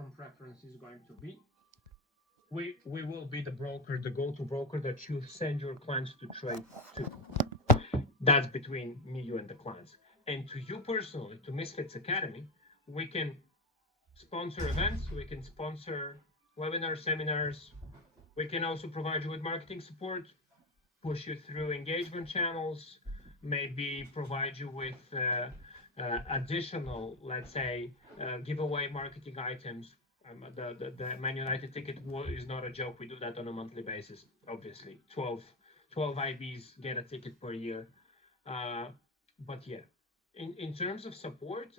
platform preference is going to be. We will be the broker, the go-to broker that you send your clients to trade to. That's between me, you, and the clients. And to you personally, to Misfits Academy, we can sponsor events, we can sponsor webinars, seminars. We can also provide you with marketing support, push you through engagement channels, maybe provide you with additional, let's say, giveaway marketing items. The Man United ticket is not a joke. We do that on a monthly basis, obviously. 12 IBs get a ticket per year. But yeah, in terms of support,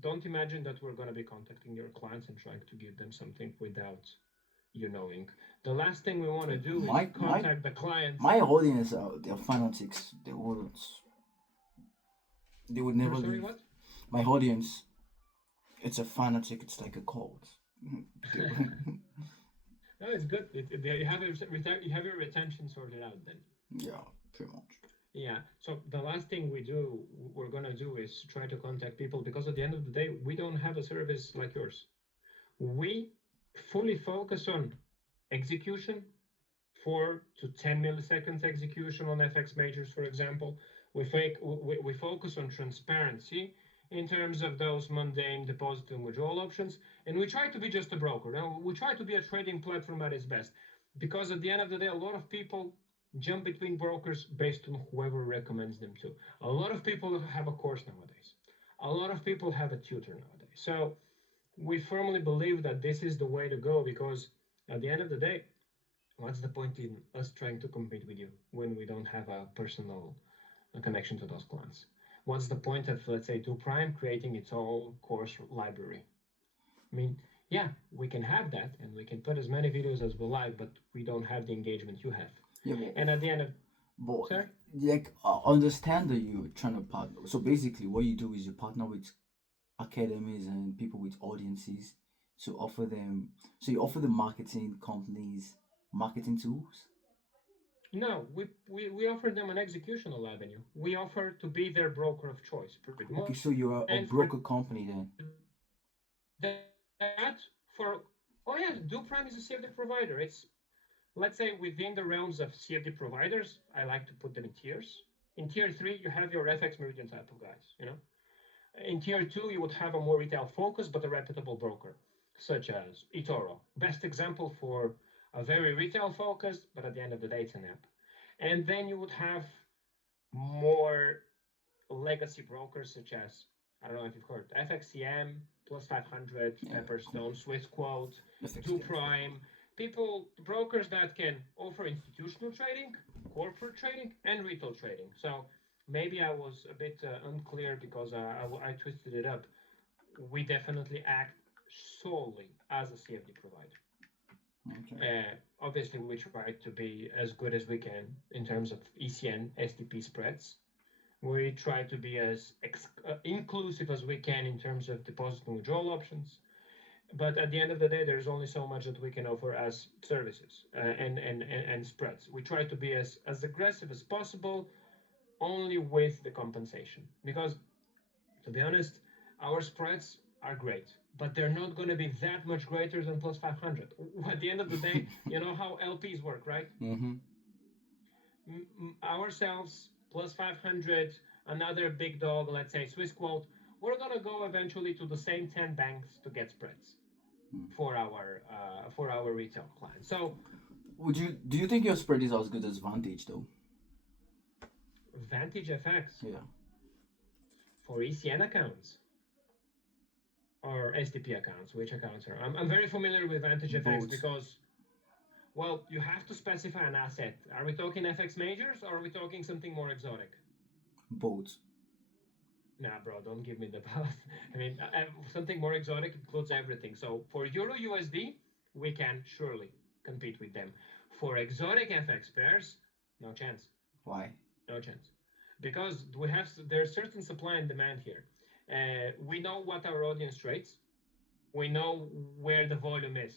don't imagine that we're going to be contacting your clients and trying to give them something without you knowing. The last thing we want to do is contact the clients. My audience, they're fanatics. They would never Sorry, leave. what? My audience, it's a fanatic. It's like a cult. No, it's good. You have your retention sorted out then. Yeah, pretty much. Yeah. So the last thing we're gonna do is try to contact people, because at the end of the day, we don't have a service like yours. We fully focus on execution, 4 to 10 milliseconds execution on FX majors, for example. We focus on transparency in terms of those mundane deposit and withdrawal options, and we try to be just a broker. Now, we try to be a trading platform at its best, because at the end of the day, a lot of people jump between brokers based on whoever recommends them to. A lot of people have a course nowadays. A lot of people have a tutor nowadays. So we firmly believe that this is the way to go, because at the end of the day, what's the point in us trying to compete with you when we don't have a personal connection to those clients? What's the point of, let's say, 2Prime creating its own course library? I mean, yeah, we can have that, and we can put as many videos as we like, but we don't have the engagement you have. Yeah, and at the end of... Sorry? Like, understand that you're trying to partner. So basically, what you do is you partner with academies and people with audiences to offer them. So you offer the marketing companies marketing tools. No, we offer them an executional avenue. We offer to be their broker of choice, pretty much. Okay, so you're a broker company then. That for... Oh yeah, DoPrime is a CFD provider. It's, let's say, within the realms of CFD providers, I like to put them in tiers. In tier 3, you have your FX Meridian type of guys, you know. In tier 2, you would have a more retail focus, but a reputable broker, such as eToro. Best example for a very retail focused, but at the end of the day, it's an app. And then you would have more legacy brokers, such as, I don't know if you've heard, FXCM, Plus 500, Pepperstone, Swissquote, DoPrime. Brokers that can offer institutional trading, corporate trading, and retail trading. So maybe I was a bit unclear, because I twisted it up. We definitely act solely as a CFD provider. Okay. Obviously, we try to be as good as we can in terms of ECN, STP spreads. We try to be as inclusive as we can in terms of deposit and withdrawal options. But at the end of the day, there's only so much that we can offer as services and spreads. We try to be as aggressive as possible, only with the compensation. Because, to be honest, our spreads are great, but they're not going to be that much greater than Plus 500. At the end of the day, you know how LPs work, right? Mm-hmm. Ourselves, Plus 500, another big dog, let's say Swissquote, we're going to go eventually to the same 10 banks to get spreads for our retail clients. So, do you think your spread is as good as Vantage though? Vantage FX? Yeah. For ECN accounts or STP accounts? Which accounts are? I'm very familiar with Vantage FX because, well, you have to specify an asset. Are we talking FX majors, or are we talking something more exotic? Both. Nah, bro, don't give me the path. I mean, something more exotic includes everything. So for Euro USD, we can surely compete with them. For exotic FX pairs, no chance. Why? No chance. Because there's certain supply and demand here. We know what our audience trades. We know where the volume is.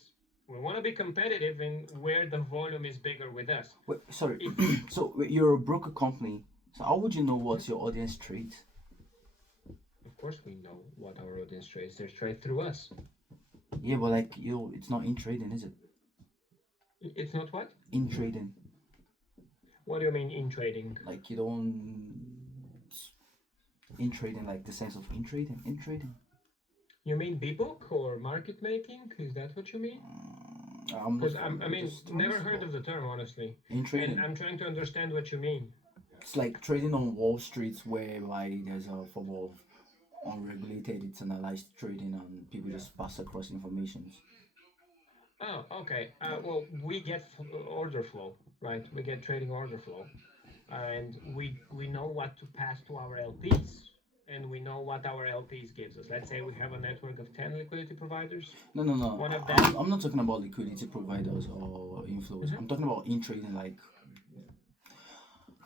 We want to be competitive in where the volume is bigger with us. Wait, sorry. So you're a broker company. So how would you know what your audience trades? Of course we know what our audience trades. They trade through us. Yeah, but like it's not in trading, is it? It's not what? In trading, What do you mean in trading? like you don't in trading, like the sense of in trading. You mean bbook or market making? Is that what you mean? I'm not Because I familiar. mean, Just tell never us heard about of the term honestly, in and trading. I'm trying to understand what you mean. It's like trading on Wall Street, whereby there's a form of unregulated, it's analyzed trading, and people just pass across information. Oh, okay. Yeah. Well, we get order flow, right? We get trading order flow, and we know what to pass to our LPs, and we know what our LPs gives us. Let's say we have a network of 10 liquidity providers. No, no, no. One of I'm, them. I'm not talking about liquidity providers or inflows. Mhm. I'm talking about in trading. Like,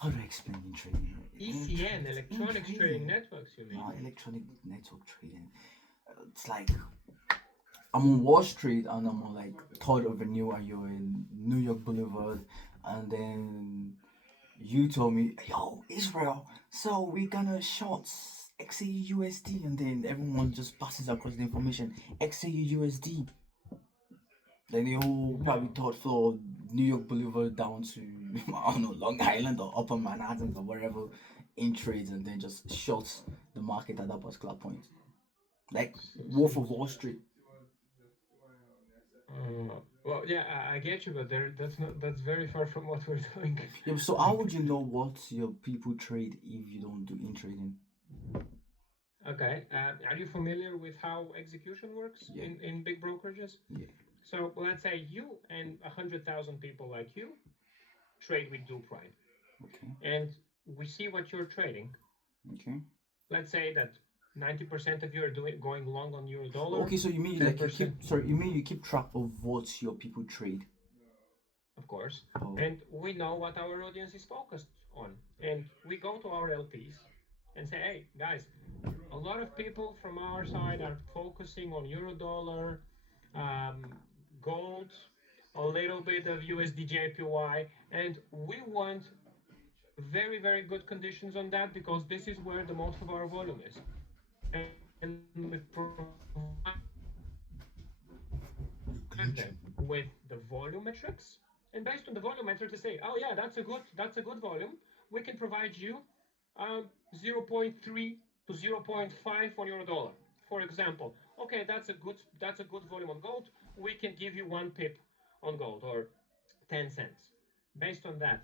how do I explain in trading? ECN, In electronics trading trading, networks, you mean? not electronic network trading. It's like I'm on Wall Street and I'm on like Third Avenue and you're in New York Boulevard, and then you told me, yo, Israel, so we're gonna short XAUUSD, and then everyone just passes across the information XAUUSD. Then the whole probably No. third floor, New York Boulevard down to I don't know Long Island or Upper Manhattan or wherever in trades, and then just shorts the market at that particular point. Like So, Wolf so, of Wall Street. well, yeah, I get you, but that's very far from what we're doing. Yeah, so how Like, would you know what your people trade if you don't do in trading? okay, are you familiar with how execution works Yeah, in big brokerages? yeah. So let's say you and 100,000 people like you trade with DuPrime, Okay, and we see what you're trading. okay. Let's say that 90% of you are doing going long on euro dollar, Okay, so you mean like you 10%, keep sorry, you mean you keep track of what your people trade? of course, Oh, and we know what our audience is focused on, and we go to our LPs and say, hey guys, a lot of people from our side are focusing on euro dollar, um, gold, a little bit of USD JPY, and we want very, very good conditions on that because this is where the most of our volume is. And we provide them with the volume metrics. you're And based on glitching. the volume metrics, they say, oh yeah, that's a good volume. We can provide you zero point 0.3 to zero point 0.5 on euro dollar, for example. Okay, that's a good volume on gold. We can give you 1 pip on gold or 10 cents. Based on that,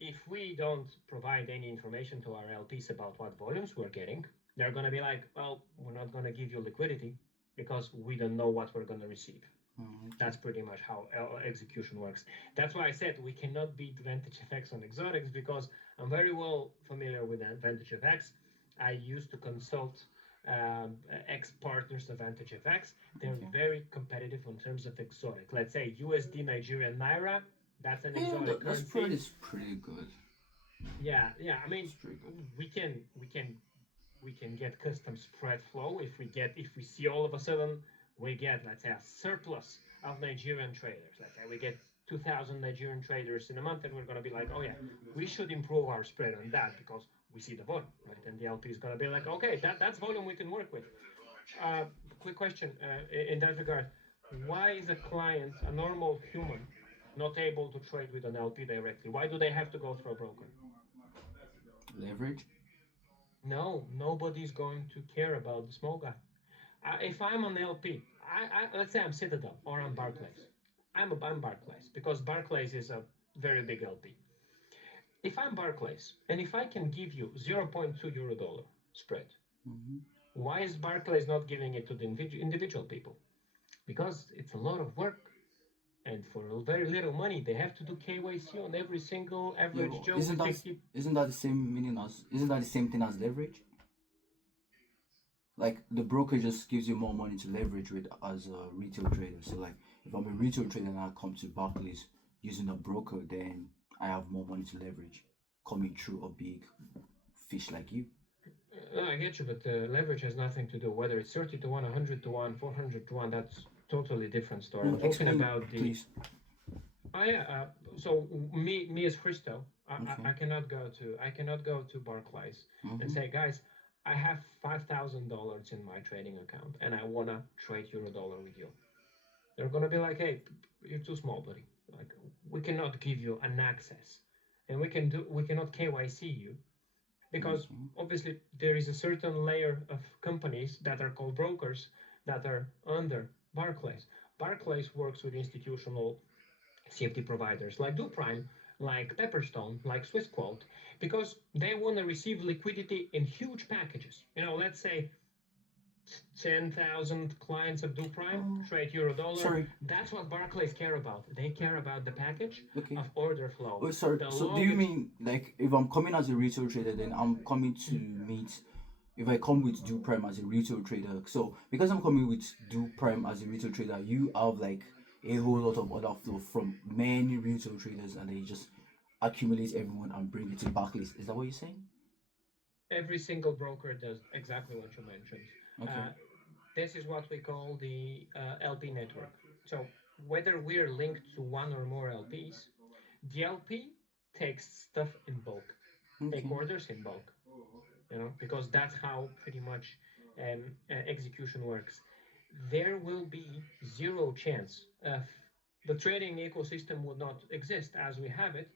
if we don't provide any information to our LPs about what volumes we're getting, they're going to be like, well, we're not going to give you liquidity because we don't know what we're going to receive. Okay. That's pretty much how execution works. That's why I said we cannot beat Vantage FX on exotics because I'm very well familiar with Vantage FX. I used to consult ex partners of Vantage FX. They're Okay. very competitive in terms of exotic. Let's say USD Nigerian Naira, that's an Yeah, exotic that spread currency. is pretty good. Yeah, yeah. I mean, It's pretty good. we can get custom spread flow if we see all of a sudden we get, let's say, a surplus of Nigerian traders. Let's say we get 2,000 Nigerian traders in a month, and we're going to be like, oh yeah, we should improve our spread on that because we see the volume, right? And the LP is going to be like, okay, that's volume we can work with. Uh, Quick question in that regard: why is a client, a normal human, not able to trade with an LP directly? Why do they have to go through a broker? Leverage. No, nobody's going to care about the small guy. If I'm an LP, let's say I'm Citadel or I'm Barclays. I'm Barclays because Barclays is a very big LP. If I'm Barclays and if I can give you zero point 0.2 euro dollar spread, Mm-hmm. why is Barclays not giving it to the individual people? Because it's a lot of work. And for very little money, they have to do KYC on every single Yeah, average well, Joe with 50. isn't that the same thing as leverage? Like the broker just gives you more money to leverage with as a retail trader. So like if I'm a retail trader and I come to Barclays using a broker, then I have more money to leverage coming through a big fish like you. I get you, but leverage has nothing to do whether it's 30 to 1, 100 to 1, 400 to 1. That's totally different story. No, I'm talking explain about the. please. Oh yeah. So me as Christo, Okay. I cannot go to Barclays and Mm-hmm. say, guys, I have $5,000 in my trading account and I wanna trade euro dollar with you. They're gonna be like, hey, you're too small, buddy. Like, we cannot give you an access, and we cannot KYC you because Okay. obviously there is a certain layer of companies that are called brokers that are under Barclays. Barclays works with institutional safety providers like DoPrime, like Pepperstone, like SwissQuote, because they want to receive liquidity in huge packages. Let's say 10,000 clients of DoPrime Oh, trade euro dollar. sorry. That's what Barclays care about. They care about the package Okay. of order flow. Oh, sorry. The So, do you longest. mean like if I'm coming as a retail trader, then I'm coming to meet? If I come with Do Prime as a retail trader, so because I'm coming with Do Prime as a retail trader, you have like a whole lot of order flow from many retail traders, and they just accumulate everyone and bring it to Barclays. Is that what you're saying? Every single broker does exactly what you mentioned. Okay. Uh, this is what we call the LP network. So whether we're linked to one or more LPs, the LP takes stuff in bulk, take Okay. orders in bulk, because that's how pretty much execution works. There will be zero chance of the trading ecosystem would not exist as we have it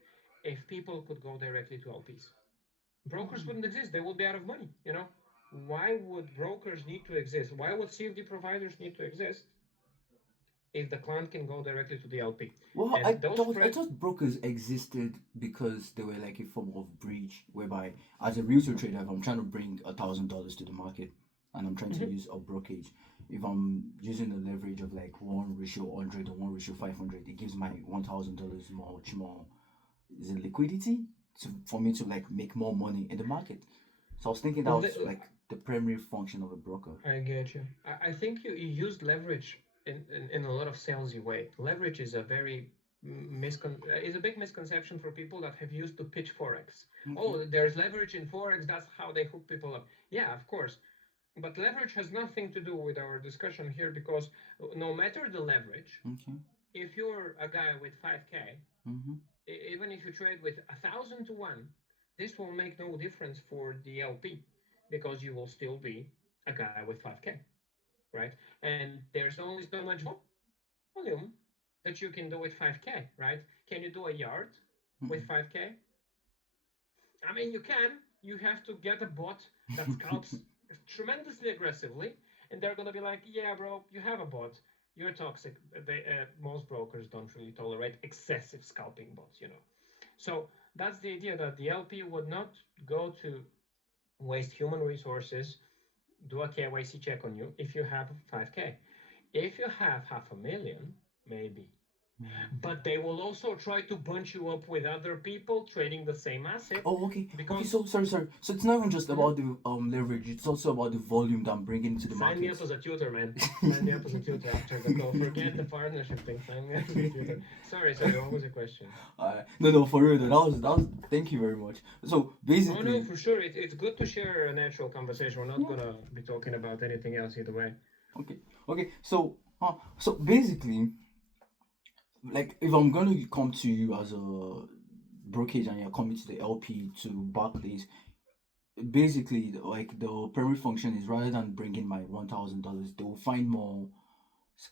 if people could go directly to LPs. Brokers wouldn't exist. They would be out of money. Why would brokers need to exist? Why would CFD providers need to exist if the client can go directly to the LP? Well, And those I spread. thought brokers existed because they were like a form of bridge, whereby as a retail trader, if I'm trying to bring $1,000 to the market and I'm trying to Mhm. use a brokerage, if I'm using a leverage of like 1:100 or 1:500, it gives my $1,000 much more. Is it liquidity for me to like make more money in the market? So I was thinking that was Le- like the primary function of a broker. I get you. I think you used leverage in a lot of salesy way. Leverage is a very is a big misconception for people that have used to pitch forex. Okay. Oh, there's leverage in forex. That's how they hook people up. Yeah, of course. But leverage has nothing to do with our discussion here because no matter the leverage, Okay. if you're a guy with 5K, Mm-hmm. even if you trade with 1,000 to 1, this will make no difference for the LP because you will still be a guy with 5K, right? And there's only so much volume that you can do with 5K, right? Can you do a yard with 5K? I mean, you can. You have to get a bot that scalps tremendously aggressively, and they're gonna be like, "Yeah, bro, you have a bot. You're toxic." Most brokers don't really tolerate excessive scalping bots. So that's the idea that the LP would not go to waste human resources, do a KYC check on you if you have 5K. If you have 500,000, maybe. But they will also try to bunch you up with other people trading the same asset Oh, okay. Okay, because so sorry. So it's not even just Mhm. about the leverage, it's also about the volume that I'm bringing to the Sign me market. up as a tutor, man. Sign me up as a tutor after the call. Forget the partnership thing. Sign me up as a tutor. Sorry. What was the question? No, for real though. That was thank you very much. So Oh no, basically, for sure. It's good to share a natural conversation. We're not yeah, gonna be talking about anything else either way. okay. Okay, so basically, like if I'm gonna come to you as a brokerage and you're coming to the LP to Barclays, basically like the primary function is rather than bringing my $1,000, they will find more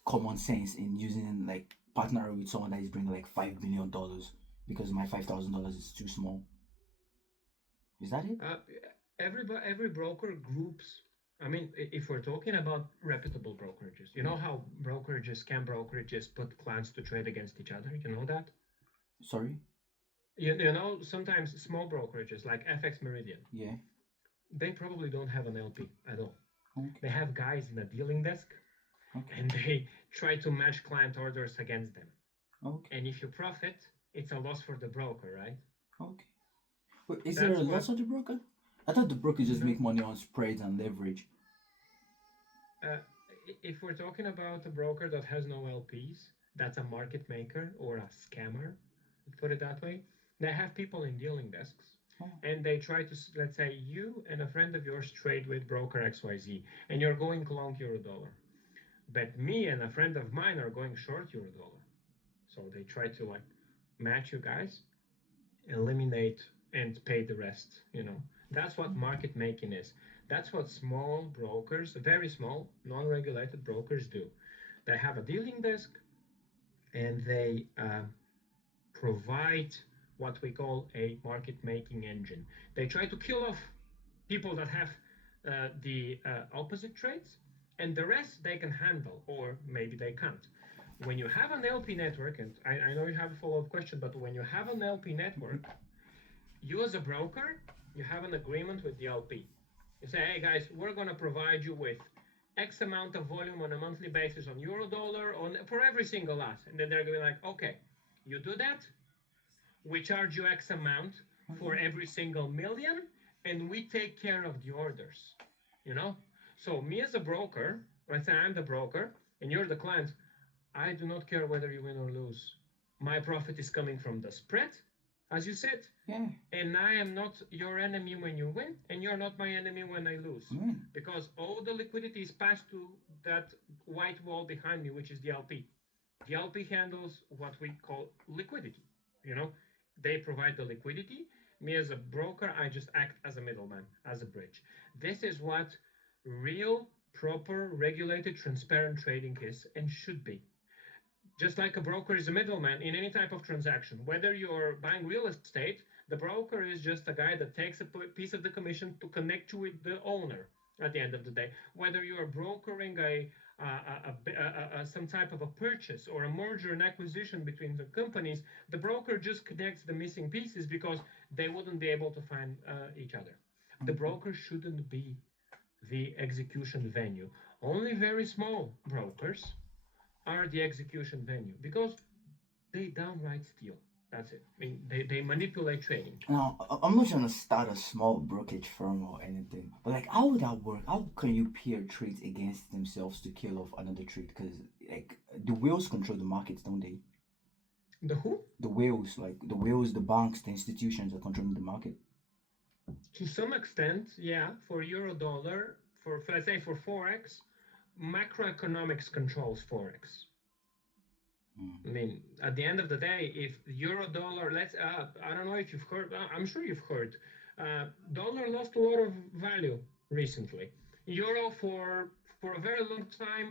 common sense in using like partnering with someone that is bringing like $5 million because my $5,000 is too small. Is that it? Uh, every broker groups. I mean, if we're talking about reputable brokerages, you know how scam brokerages put clients to trade against each other. You know that. Sorry. You know sometimes small brokerages like FX Meridian, Yeah. they probably don't have an LP at all. They Okay. have guys in a dealing desk, Okay. and they try to match client orders against them. Okay. And if you profit, it's a loss for the broker, right? Okay. Wait, is there a That's loss what. of the broker? I thought the broker just No. make money on spreads and leverage. Uh, if we're talking about a broker that has no LPs, that's a market maker or a scammer, put it that way. They have people in dealing desks, Oh. and they try to, let's say, you and a friend of yours trade with broker XYZ, and you're going long euro dollar. But me and a friend of mine are going short euro dollar. So they try to like match you guys, eliminate and pay the rest. That's what market making is. That's what small brokers, very small non-regulated brokers do. They have a dealing desk, and they provide what we call a market making engine. They try to kill off people that have the opposite traits, and the rest they can handle, or maybe they can't. When you have an LP network, and I know you have a follow up question, but when you have an LP network, you as a broker, you have an agreement with the LP. You say, hey guys, we're going to provide you with X amount of volume on a monthly basis on euro dollar on for every single asset. And then they're going to be like, okay, you do that, we charge you X amount for Okay. every single million, and we take care of the orders. You know? So me as a broker, let's say I'm the broker and you're the client, I do not care whether you win or lose. My profit is coming from the spread, as you said, Yeah. and I am not your enemy when you win, and you're not my enemy when I lose. Man. Because all the liquidity is passed to that white wall behind me, which is the LP. The LP handles what we call liquidity. You know, they provide the liquidity. Me as a broker, I just act as a middleman, as a bridge. This is what real, proper, regulated, transparent trading is and should be. Just like a broker is a middleman in any type of transaction, whether you're buying real estate, the broker is just a guy that takes a piece of the commission to connect you with the owner at the end of the day. Whether you are brokering some type of a purchase or a merger and acquisition between the companies, the broker just connects the missing pieces because they wouldn't be able to find each other. The Okay. broker shouldn't be the execution venue. Only very small brokers are the execution venue because they downright steal. That's it. I mean, they manipulate trading. Now, I'm not trying to start a small brokerage firm or anything, but like, how would that work? How can you pair trades against themselves to kill off another trade? Because like the whales control the markets, don't they? The who? The whales, like the whales, the banks, the institutions are controlling the market. To some extent, yeah. For euro dollar, for let's say for forex, macroeconomics controls forex. I Mm. mean, at the end of the day, if euro dollar, let's I don't know if you've heard. I'm sure you've heard. Dollar lost a lot of value recently. Euro for a very long time,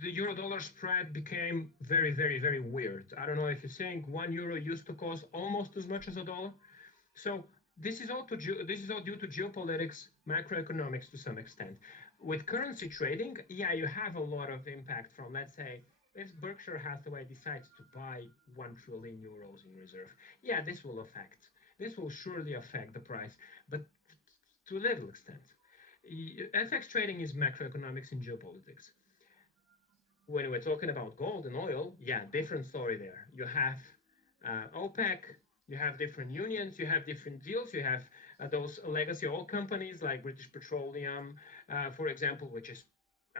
the euro dollar spread became very, very, very weird. I don't know if you're saying 1 euro used to cost almost as much as a dollar. So this is all due to geopolitics, macroeconomics to some extent. With currency trading, yeah, you have a lot of impact from, let's say, if Berkshire Hathaway decides to buy 1 trillion euros in reserve, yeah, this will surely affect the price, but to a little extent. FX trading is macroeconomics and geopolitics. When we're talking about gold and oil, yeah, different story there. You have OPEC, you have different unions, you have different deals, you have those legacy oil companies like British Petroleum, for example, which is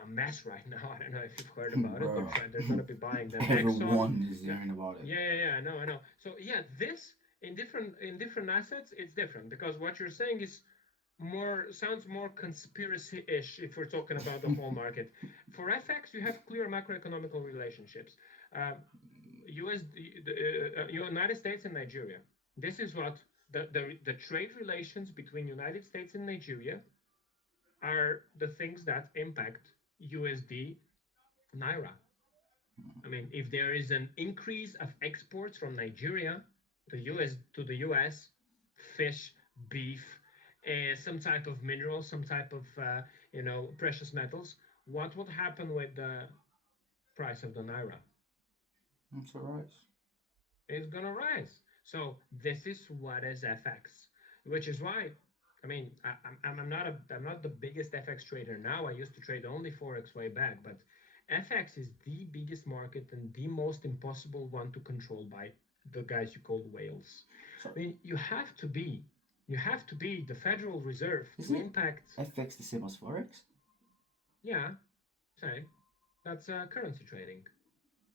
a mess right now. I don't know if you've heard about it, but Bro, they're going to be buying them. Exxon, everyone is hearing about it. yeah, I know. So yeah, this in different assets, it's different because what you're saying is more sounds more conspiracy-ish if we're talking about the whole market. For FX, you have clear macroeconomical relationships. United States and Nigeria. This is what the trade relations between United States and Nigeria are the things that impact USD Naira. I mean, if there is an increase of exports from Nigeria to the US, fish, beef, some type of mineral, some type of precious metals, what would happen with the price of the naira? That's alright. It's gonna rise. So this is what is FX, which is why. I mean, I'm not the biggest FX trader now. I used to trade only forex way back, but FX is the biggest market and the most impossible one to control by the guys you call whales. So I mean, you have to be the Federal Reserve to isn't it impact. FX the same as forex? Yeah, say that's currency trading.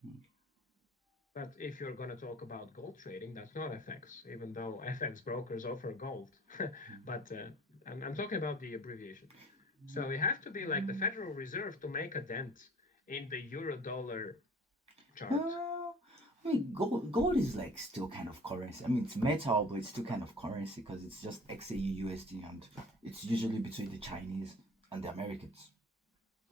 Mm. But if you're going to talk about gold trading, that's not FX, even though FX brokers offer gold. But I'm talking about the abbreviation. So you have to be like the Federal Reserve to make a dent in the euro dollar chart. Uh, I mean, gold is like still kind of currency. I mean, it's metal, but it's still kind of currency because it's just XAU USD, and it's usually between the Chinese and the Americans.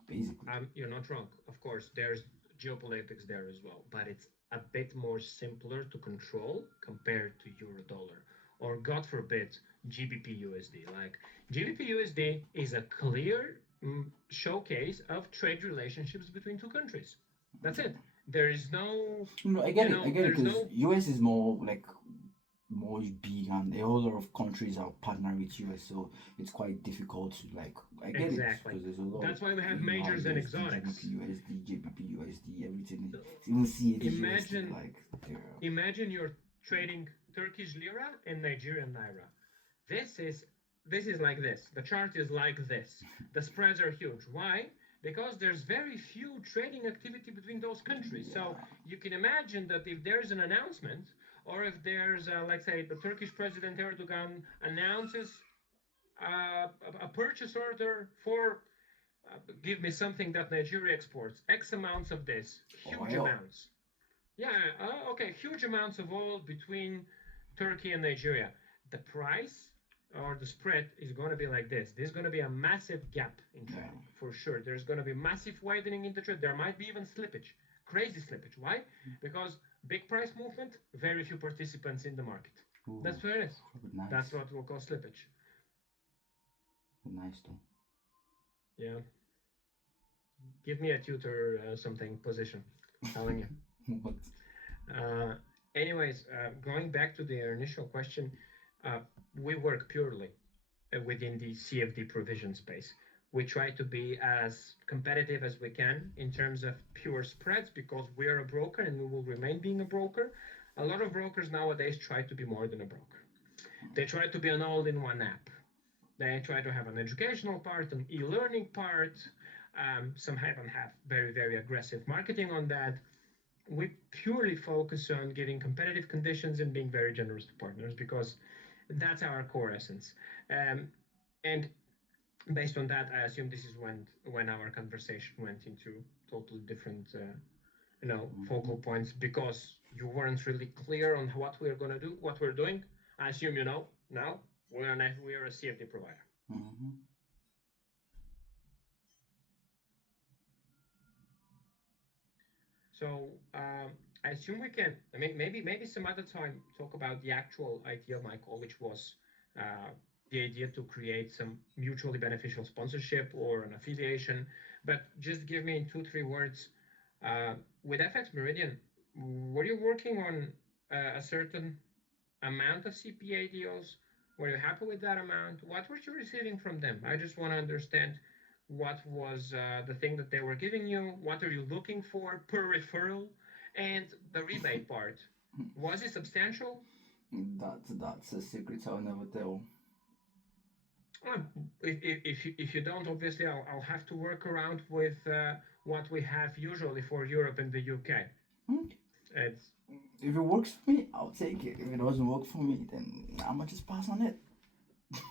basically. You're not wrong. Of course, there's geopolitics there as well, but it's a bit more simpler to control compared to euro dollar or, God forbid, GBP USD. Like GBP USD is a clear showcase of trade relationships between two countries. That's it. There is no, No, I get you it. I know, get it there's because no US is more like more big, and a whole lot of countries are partnering with US, so it's quite difficult to like. I get it exactly. because there's a lot. That's why we have You have majors and USD, GBP, exotics. USD, JBP, USD, everything. Even CAD USD, Imagine like yeah. imagine you're trading Turkish lira and Nigerian naira. This is this is like this. The chart is like this. The spreads are huge. Why? Because there's very few trading activity between those countries. So Yeah. you can imagine that if there's an announcement, or if there's, let's say, the Turkish President Erdogan announces a purchase order for, give me something that Nigeria exports, X amounts of this, huge Oil. amounts. Yeah, okay, huge amounts of oil between Turkey and Nigeria. The price or the spread is going to be like this. There's going to be a massive gap in Yeah. trading for sure. There's going to be massive widening in the trade. There might be even slippage, crazy slippage. Why? Because big price movement, very few participants in the market. Ooh, That's what it is. but nice. That's what we'll call slippage. But nice though. Yeah. Give me a tutor something position. Telling you. What? Uh, anyways, going back to the initial question, uh, we work purely within the CFD provision space. We try to be as competitive as we can in terms of pure spreads because we are a broker and we will remain being a broker. A lot of brokers nowadays try to be more than a broker. They try to be an all-in-one app. They try to have an educational part, an e-learning part. Some even have very, very aggressive marketing on that. We purely focus on giving competitive conditions and being very generous to partners because that's our core essence. And based on that, I assume this is when our conversation went into totally different, focal Mm-hmm. points because you weren't really clear on what we're gonna do, what we're doing. I assume you know now. We are a CFD provider. Mm-hmm. So I assume we can. I mean, maybe some other time talk about the actual idea of my call, which was uh, the idea to create some mutually beneficial sponsorship or an affiliation. But just give me in 2 3 words. With FX Meridian, were you working on a certain amount of CPA deals? Were you happy with that amount? What were you receiving from them? I just want to understand what was the thing that they were giving you, what are you looking for per referral, and the rebate part. Was it substantial? That's a secret I'll never tell. Uh, if you don't, obviously, I'll have to work around with what we have usually for Europe and the UK. Hmm? It's If it works for me, I'll take it. If it doesn't work for me, then I'ma just pass on it.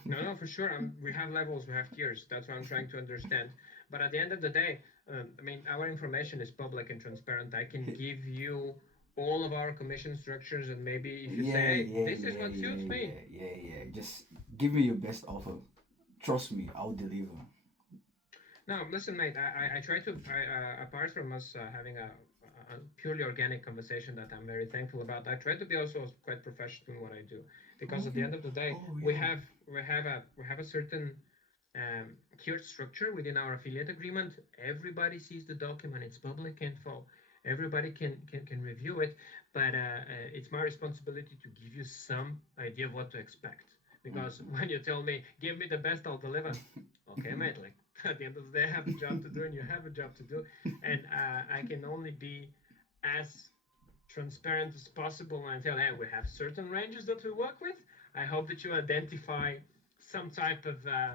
No, no, for sure. We have levels, we have tiers. That's what I'm trying to understand. But at the end of the day, I mean, our information is public and transparent. I can give you all of our commission structures, and maybe if you say, Yeah, hey, yeah, this is yeah, what yeah, suits me. yeah, yeah, yeah. Just give me your best offer. Trust me, I'll deliver. No, listen, mate. I try to. Apart from us having a purely organic conversation that I'm very thankful about, I try to be also quite professional in what I do because at the Okay. end of the day, Oh, we yo. have a certain tiered structure within our affiliate agreement. Everybody sees the document; it's public info. Everybody can review it, but it's my responsibility to give you some idea of what to expect. Because when you tell me, "Give me the best, I'll deliver," okay, mate. Like at the end of the day, I have a job to do, and you have a job to do, and I can only be as transparent as possible and tell, hey, we have certain ranges that we work with. I hope that you identify some type of, uh,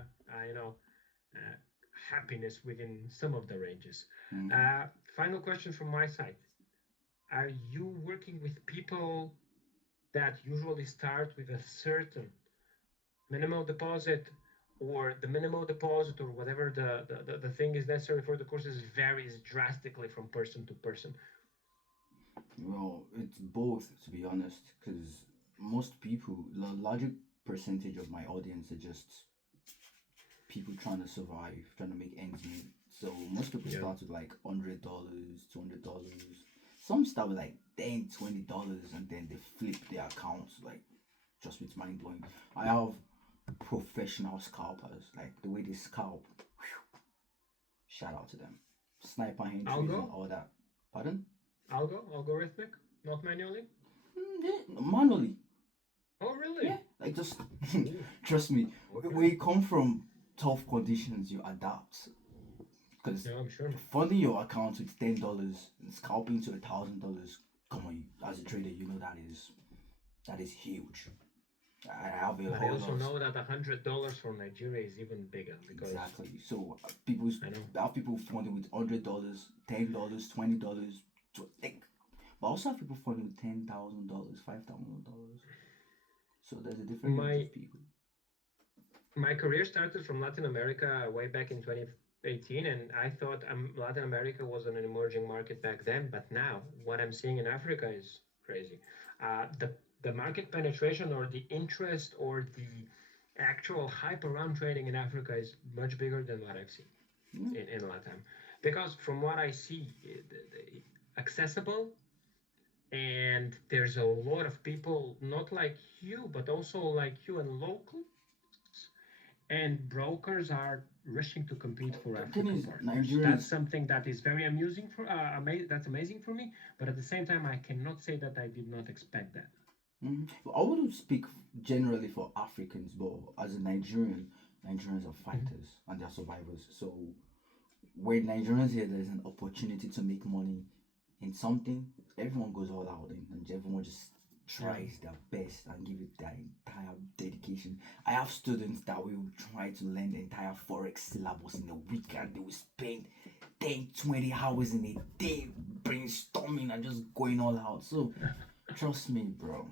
happiness within some of the ranges. Okay. Uh, Final question from my side. Are you working with people that usually start with a certain minimal deposit or the minimal deposit or whatever the thing is necessary for the courses varies drastically from person to person? Well, it's both, to be honest, because most people, the larger percentage of my audience are just people trying to survive, trying to make ends meet. So most people Yeah. start with like $100, $200. Some start with like $10, $20, and then they flip their accounts. Like, just with mind blowing. I have professional scalpers, like the way they scalp. Whew, shout out to them. Sniper entries and Algo, all that. Pardon? algorithmic, not manually. Yeah, manually. Oh, Yeah, really? like just Ooh, trust me. okay. When you come from tough conditions, you adapt. Because Yeah, I'm sure. funding your account with $10 and scalping to $1,000, come on, as a trader, you know that is huge. I have a But I whole also lot. know that $100 for Nigeria is even bigger because Exactly. So people I know. have people funding with $100, $10, $20 to like, but also have people funding with $10,000, $5,000. So there's a different range My of people. my career started from Latin America way back in 2018, and I thought Latin America was an emerging market back then. But now, what I'm seeing in Africa is crazy. The market penetration or the interest or the actual hype around trading in Africa is much bigger than what I've seen Yeah. in Latam. Because from what I see, accessible, and there's a lot of people not like you, but also like you and local and brokers are rushing to compete for The thing African is, partners. That's Nigerians. something that is very amusing that's amazing for me. But at the same time, I cannot say that I did not expect that. I wouldn't speak generally for Africans, but as a Nigerian, Nigerians are Mhm. fighters and they're survivors. So when Nigerians hear there's an opportunity to make money in something, everyone goes all out and everyone just Yeah, tries their best and give it their entire dedication. I have students that will try to learn the entire forex syllabus in a week and they will spend 10, 20 hours in a day brainstorming and just going all out. So trust me, bro,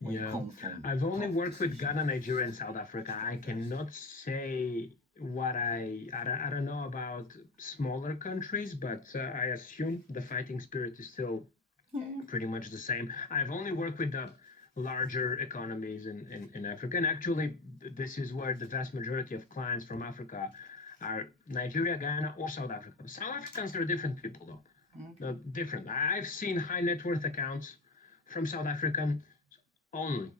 when you yeah. come from I've only tough worked with decisions, Ghana, Nigeria, and South Africa. I cannot say what I don't know about smaller countries, but I assume the fighting spirit is still yeah. pretty much the same. I've only worked with the larger economies in Africa, and actually, this is where the vast majority of clients from Africa are Nigeria, Ghana, or South Africa. South Africans are different people, though. Okay. Different. I've seen high net worth accounts from South African only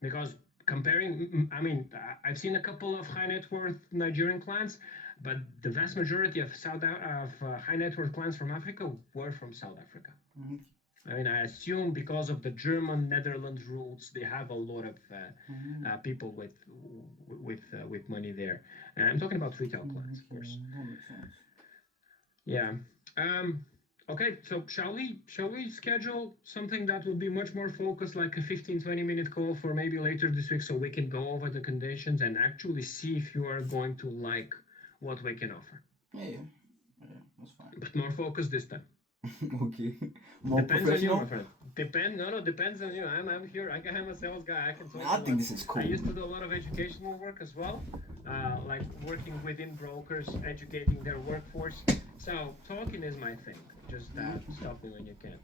because comparing, I mean, I've seen a couple of high net worth Nigerian clients, but the vast majority of high net worth clients from Africa were from South Africa. Okay. I mean, I assume because of the German Netherlands roots, they have a lot of Mhm. people with money there. And I'm talking about retail clients, of Okay, course. that makes sense. Yeah. Um, okay. So shall we schedule something that would be much more focused, like a 15-20 minute call for maybe later this week, so we can go over the conditions and actually see if you are going to like what we can offer, Yeah, yeah, yeah, that's fine. but more focused this time. Okay, more Depends on you, my professional. friend. No, depends on you. I'm here. I'm a sales guy. I can Man, talk a I lot. think this is I cool. used to do a lot of educational work as well, like working within brokers, educating their workforce. So talking is my thing. Just stop me when you can.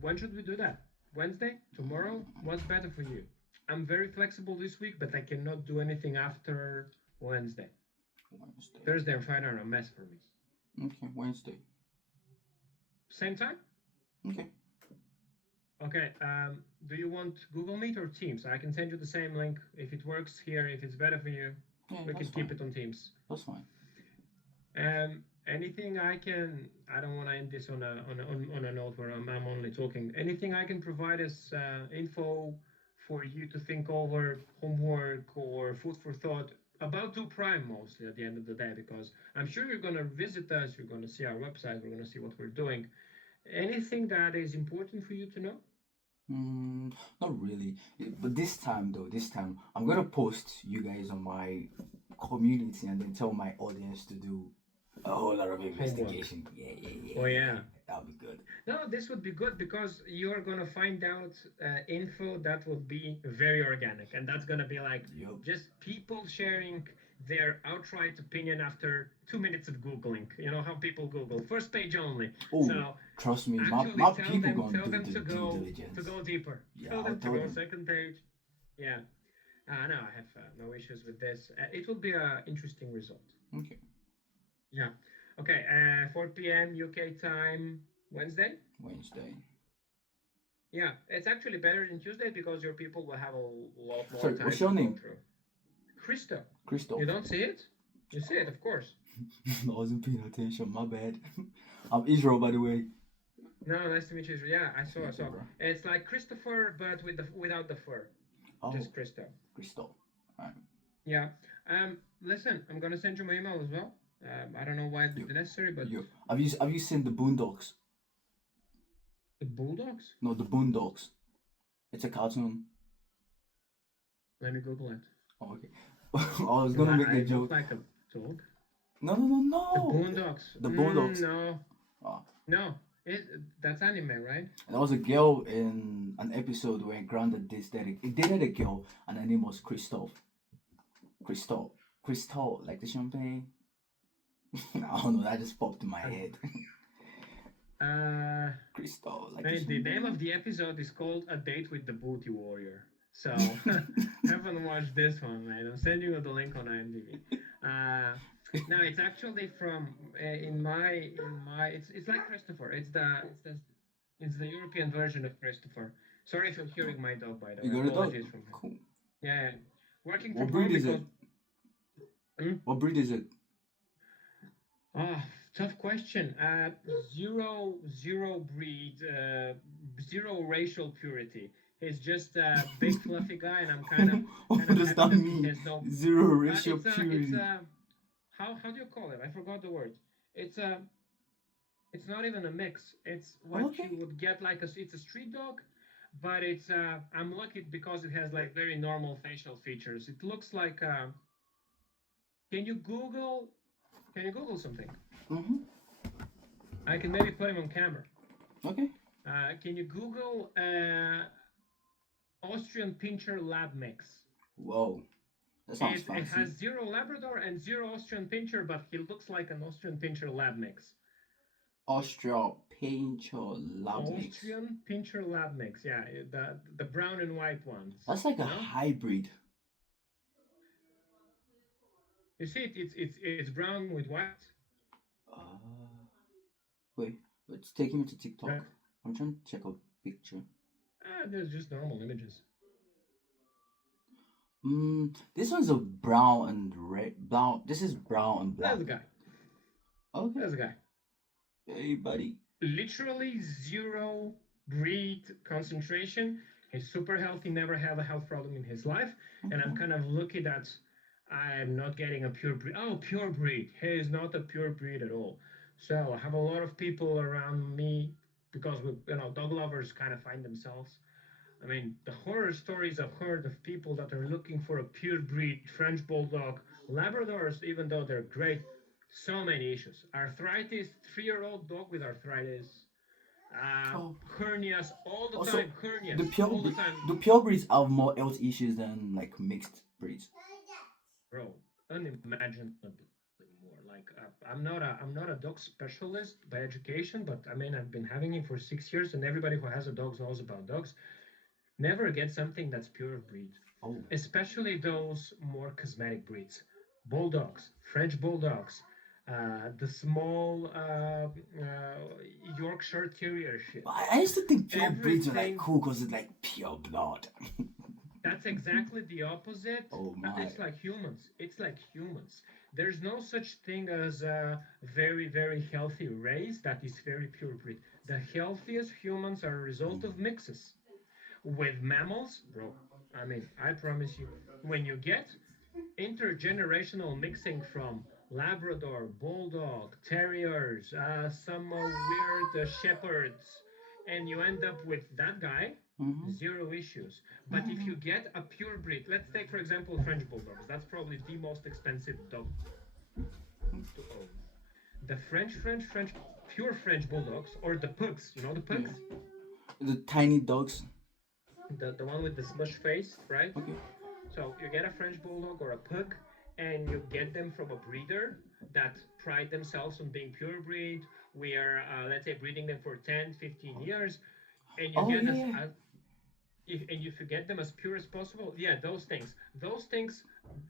When should we do that? Wednesday? Tomorrow? What's better for you? I'm very flexible this week, but I cannot do anything after Wednesday. Wednesday. Thursday and Friday are a mess for me. Okay, Wednesday. Same time? Okay. Okay, do you want Google Meet or Teams? I can send you the same link if it works here, if it's better for you. Yeah, We that's can keep fine. it on Teams. That's fine. Anything I don't want to end this on a note where I'm only talking. Anything I can provide as info for you to think over, homework or food for thought about Do Prime mostly at the end of the day, because I'm sure you're going to visit us, you're going to see our website, we're going to see what we're doing. Anything that is important for you to know? Mm, not really. But this time, though, this time, I'm gonna post you guys on my community and then tell my audience to do a whole lot of Homework. investigation. Yeah, yeah, yeah, Oh, yeah, yeah. yeah. That'll be good. No, this would be good because you're gonna find out info that will be very organic, and that's gonna be like Yup. just people sharing their outright opinion after 2 minutes of googling. You know how people Google first page only. Oh, So trust me, actually, my people gonna tell do them the due to diligence. go deeper. Yeah, Tell I'll them to tell go them. second page. Yeah. No, I have no issues with this. It will be an interesting result. Okay. Yeah. Okay. 4 p.m. UK time, Wednesday. Wednesday. Yeah, it's actually better than Tuesday because your people will have a lot more Sorry, what's time your to go name? through. Christo, you Christoph. don't see it? You see it, of course. I wasn't paying attention. My bad. I'm Israel, by the way. No, nice to meet you. Yeah, I Nice to saw, I meet you, saw. bro. It's like Christopher, but without the fur, Oh, just Christo. Christoph. Alright. Yeah. Listen, I'm gonna send you my email as well. I don't know why it's You, necessary, but you. Have you seen the Boondocks? the bulldogs. No, the Boondocks. It's a cartoon. Let me Google it. Oh, okay. I was Do gonna I, make a I look joke. like a dog? No, no, no, The no. Boondocks. The Boondocks. No, Ah, no. That's anime, right? and there was a girl in an episode where Granda dated a girl, and her name was Christoph. Christoph. Christoph, like the champagne. I don't know. That just popped in my Um, head. Uh, Christoph, like the and the name champagne. of the episode is called A Date with the Booty Warrior. So haven't watched this one, man. I'm sending you the link on IMDb. Uh, no, it's actually from in my it's like Christopher. It's the European version of Christopher. Sorry if you're hearing my dog, by the You way. got a dog? Apologies from him. Cool. Yeah, yeah. Working What from breed home is because it? hmm? What breed is it? Ah, tough question. Zero breed, zero racial purity. He's just a big fluffy guy, and I'm What kind of does happy that that he mean? has no. Zero racial It's purity. a how do you call it? I forgot the word. It's a it's not even a mix. It's what Okay. you would get like it's a street dog, but I'm lucky because it has like very normal facial features. It looks like can you Google can you Google something? Mm-hmm. I can maybe put him on camera. Okay. Can you Google Austrian Pinscher Lab Mix? Whoa. That sounds It has fancy. zero Labrador and zero Austrian Pinscher, but he looks like an Austrian Pinscher Lab Mix. Austria Painter Lab Mix. Austrian Pinscher Lab Mix, yeah, the brown and white ones. That's like a You know, hybrid. you see it's brown with white. Uh, wait. Let's take him to TikTok. Right? I'm trying to check a picture. There's just normal images. This one's a brown and red. Brown. This is brown and There's black. a guy. Okay. There's a guy. Hey, buddy. Literally zero breed concentration. He's super healthy, never have a health problem in his life. And I'm Okay. kind of lucky that I'm not getting a pure breed. Oh, pure breed. He is not a pure breed at all. So I have a lot of people around me because dog lovers kind of find themselves. I mean, the horror stories I've heard of people that are looking for a pure breed French Bulldog, Labradors, even though they're great, so many issues. Arthritis, 3-year-old dog with arthritis, Oh. hernias all the Also, time, the hernias pure all the bre- time. the pure breeds have more health issues than like mixed breeds. Bro, unimaginably more. Like I'm not a dog specialist by education, but I mean I've been having it for 6 years, and everybody who has a dog knows about dogs. Never get something that's pure breed, Oh. especially those more cosmetic breeds. Bulldogs, French bulldogs, the small Yorkshire Terrier shit. I used to think pure breeds are like Everything cool because it's like pure blood. that's exactly the opposite. Oh my. It's like humans. It's like humans. There's no such thing as a very, very healthy race that is very pure breed. The healthiest humans are a result of mixes with mammals, bro. I mean, I promise you, when you get intergenerational mixing from Labrador, Bulldog, Terriers, some weird shepherds, and you end up with that guy, Mm-hmm. zero issues. But if Mm-hmm. you get a pure breed, let's take for example French Bulldogs, that's probably the most expensive dog to own. The French, pure French Bulldogs, or the pugs, the Yeah. pugs? The tiny dogs. The one with the smush face, right? Okay. So you get a French bulldog or a pug, and you get them from a breeder that pride themselves on being pure breed. We are, let's say, breeding them for 10, 15 years, and you Oh get yeah. and if you get them as pure as possible, yeah, those things,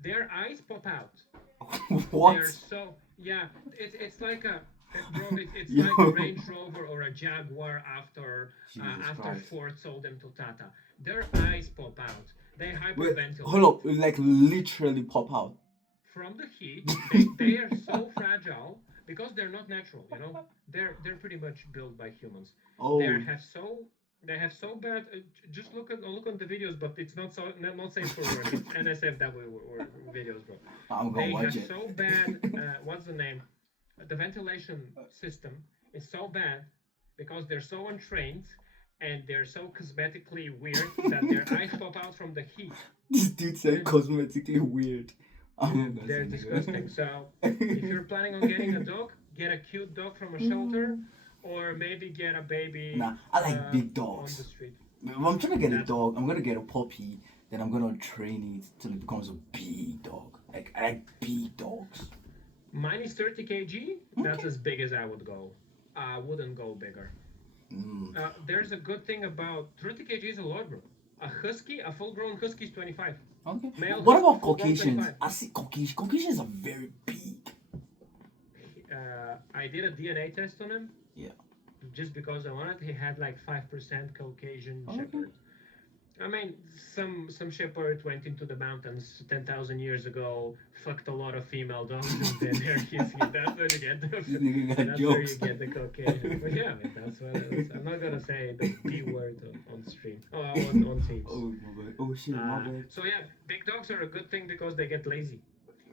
their eyes pop out. Yeah. They're What? so Yeah, it's like a bro. It's Yo, like a Range Rover or a Jaguar Jesus after Christ. Ford sold them to Tata. Their eyes pop out. They Wait, hold hyperventilate up, like literally pop out. from the heat. They are so fragile because they're not natural. You know, they're pretty much built by humans. They Oh, have so they have so bad. Just look on the videos, but it's not safe for work. It's NSFW videos, bro. I'm gonna They watch have it. so bad. What's the name? The ventilation system is so bad because they're so untrained and they're so cosmetically weird that their eyes pop out from the heat. This dude said And cosmetically weird. I'm gonna they're say disgusting. nigga. So if you're planning on getting a dog, get a cute dog from a shelter, or maybe get a baby Nah, I like big on the dogs. street. If I'm trying to get a That's dog, I'm gonna get a puppy. Then I'm gonna train it till it becomes a big dog. Like I like big dogs. mine is 30 kg. That's Okay. as big as I would go. I wouldn't go bigger. Mm. There's a good thing about 30 kg is a lot, bro. A husky, a full-grown husky is 25. Okay. Male What husky, about full-grown Caucasians? 25. I see Caucasian. Caucasians are very big. I did a DNA test on him Yeah. just because I wanted. He had like 5% Caucasian Okay. Shepherd. I mean, some shepherd went into the mountains 10,000 years ago, fucked a lot of female dogs, and then there he's that's where you get This nigga got that's where you jokes. get the Caucasian. But yeah, I mean, I'm not gonna say the B word on stream, on Teams. Oh my god. Oh shit, my bad. So yeah, big dogs are a good thing because they get lazy.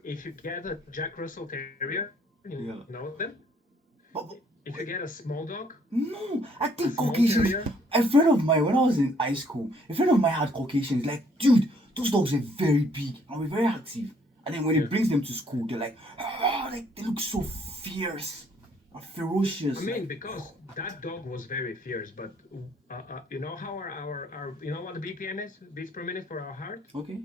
If you get a Jack Russell Terrier, you know them. Yeah. But If you get a small dog, no, I a think small Caucasians. terrier, A friend of mine, when I was in high school, a friend of mine had Caucasians. Like, dude, those dogs are very big and we're very active. And then when he yeah. brings them to school, they're like, "Ah," like they look so fierce, and I ferocious. mean, Like, because that dog was very fierce, but you know how our you know what the BPM is, beats per minute for our heart? okay,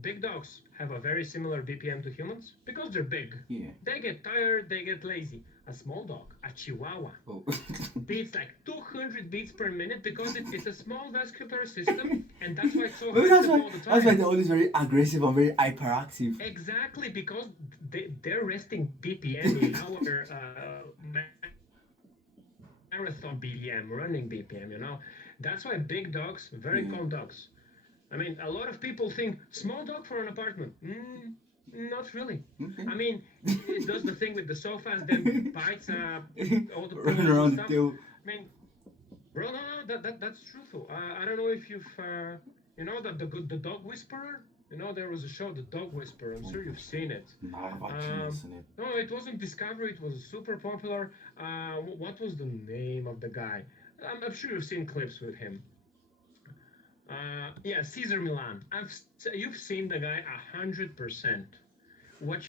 Big dogs have a very similar BPM to humans because they're big. yeah. They get tired, they get lazy. A small dog, a Chihuahua, Oh. beats like 200 beats per minute because it's a small vascular system, and that's why it's so Maybe that's active why. all the That's why time. they're always very aggressive and very hyperactive. Exactly because their resting BPM is our marathon BPM, running BPM. That's why big dogs, very Yeah. calm dogs. I mean, a lot of people think small dog for an apartment. Not really. Okay. I mean, it does the thing with the sofas, then bites all the Running pillows and around the stuff. tail. I mean, bro, no, that's truthful. I don't know if you've, the dog whisperer. There was a show, The Dog Whisperer. I'm sure you've seen it. Nah, I've actually Um, seen it. no, it wasn't Discovery. It was super popular. What was the name of the guy? I'm sure you've seen clips with him. Yeah, Caesar Milan. You've seen the guy 100%. What